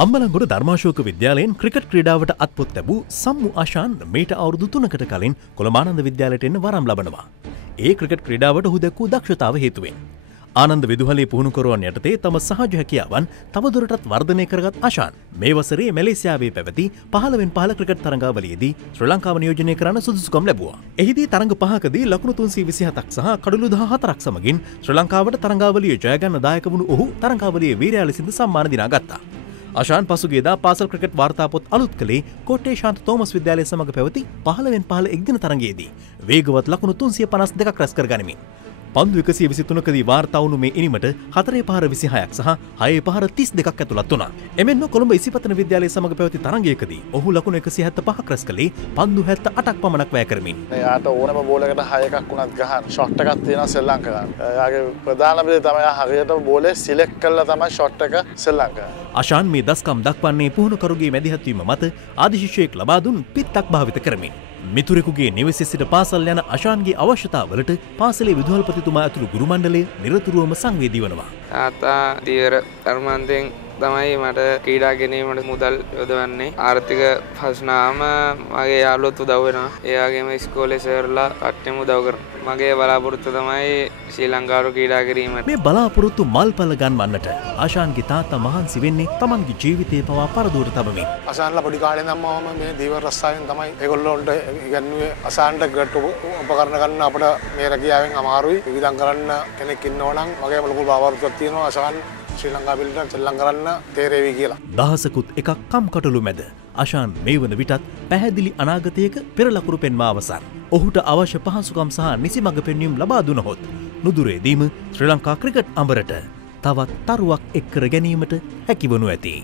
Ambalangoda Dharmashoka විද්‍යාලයෙන් cricket ක්‍රීඩාවට අත්පොත් ලැබූ සම්මු ආශාන් මීට අවුරුදු 3කට කලින් කොළඹ ආනන්ද විද්‍යාලයට එන්න වරම් ලබනවා. ඒ ක්‍රිකට් ක්‍රීඩාවට ඔහු දැක්වූ දක්ෂතාව හේතුවෙන්. ආනන්ද විදුහලේ පුහුණුකරුවන් යටතේ තම සහජ හැකියාවන් තවදුරටත් වර්ධනය කරගත් ආශාන් මේ වසරේ මැලේසියාවේ පැවති 15 ක්‍රිකට් තරඟාවලියේදී ශ්‍රී ලංකාව නියෝජනය කරන්න සුදුසුකම් ලැබුවා. එහිදී තරඟ 5කදී ලකුණු 327ක් සහ කඩලු 14ක් සමගින් ශ්‍රී ලංකාවට තරඟාවලිය ජය ගන්න දායක වුණු ඔහු තරඟාවලියේ වීරයා ලෙසින් සම්මාන දිනා ගත්තා. ආශාන් පසුගියදා පාසල් ක්‍රිකට් වාර්තාපොත් අලුත් කළේ කොට්ටේ ශාන්ත තෝමස් විද්‍යාලය සමග පැවති 15 එක්දින තරඟයේදී වේගවත් ලකුණු 352ක් රැස් කර ගනිමින් පන්දු 123කදී වාර්තා වුණු මේ ඉනිමට 4/26ක් සහ 6/32ක් ඇතුළත් වුණා. එමෙන්ම කොළඹ ඉසිපතන විද්‍යාලය සමග පැවති තරඟයකදී ඔහු ලකුණු 175ක් රැස් කළේ පන්දු 78ක් පමණක් වැය කරමින්. එයාට ඕනම බෝලයකට 6 එකක් වුණත් ගහන ෂොට් එකක් තියෙනවා සෙල්ලම් කරන්න. එයාගේ ප්‍රධානම දේ තමයි හරියටම බෝලේ සිලෙක්ට් කරලා තමයි ෂොට් එක සෙල්ලම් කරන්නේ. ආශාන් මේ දස්කම් දක්වන්නේ පුහුණුකරුගේ මැදිහත් වීම මත ආදිශිෂ්‍යයෙක් ලබා දුන් පිත්තක් භාවිත කරමින්. මිතුරෙකුගේ නිවසේ සිට පාසල් යන ආශාන්ගේ අවශ්‍යතාවලට පාසලේ විදුහල්පතිතුමා ඇතුළු ගුරු මණ්ඩලය නිරතුරුවම සංවේදී වනවා. තාත්තා දීවර කර්මාන්තයෙන් තමයි මට ක්‍රීඩා ගැනීමට මුදල් යොදවන්නේ. ආර්ථික ප්‍රශ්නාම මගේ යාළුවොත් උදව් වෙනවා. ඒ වගේම ඉස්කෝලේ සර්ලා කට්ටියම උදව් කරනවා. මගේ බලාපොරොත්තු තමයි ශ්‍රී ලංකාවට ක්‍රීඩා කිරීමට. මේ බලාපොරොත්තු මල්පල ගන්වන්නට ආශාන්ගේ තාත්තා මහන්සි වෙන්නේ තමන්ගේ ජීවිතේ පවා පරදුවට තබමින්. ආශාන්ලා පොඩි කාලේ ඉඳන්ම මේ දීවර රස්සාවෙන් තමයි ඒගොල්ලොන්ට ඉගන්නුවේ. ආශාන්ට ගට උපකරණ ගන්න අපිට මේ රැකියාවෙන් අමාරුයි. විවිධම් කරන්න කෙනෙක් ඉන්නෝ නම් මගේම ලොකු බලාපොරොත්තුවක් තියෙනවා ආශාන් ශ්‍රී ලංකා පිළිබඳ සෙල්ලම් කරන්න තේරෙවි කියලා. දහසකුත් එකක් කම්කටොළු මැද ආශාන් මේ වන විටත් පැහැදිලි අනාගතයක පෙර ලකුණු පෙන්වා අවසන්. ඔහුට අවශ්‍ය පහසුකම් සහ නිසි මඟ පෙන්වීම ලබා දුනහොත් නුදුරේදීම ශ්‍රී ලංකා ක්‍රිකට් අඹරට තවත් තරුවක් එක් කර ගැනීමට හැකිවනු ඇති.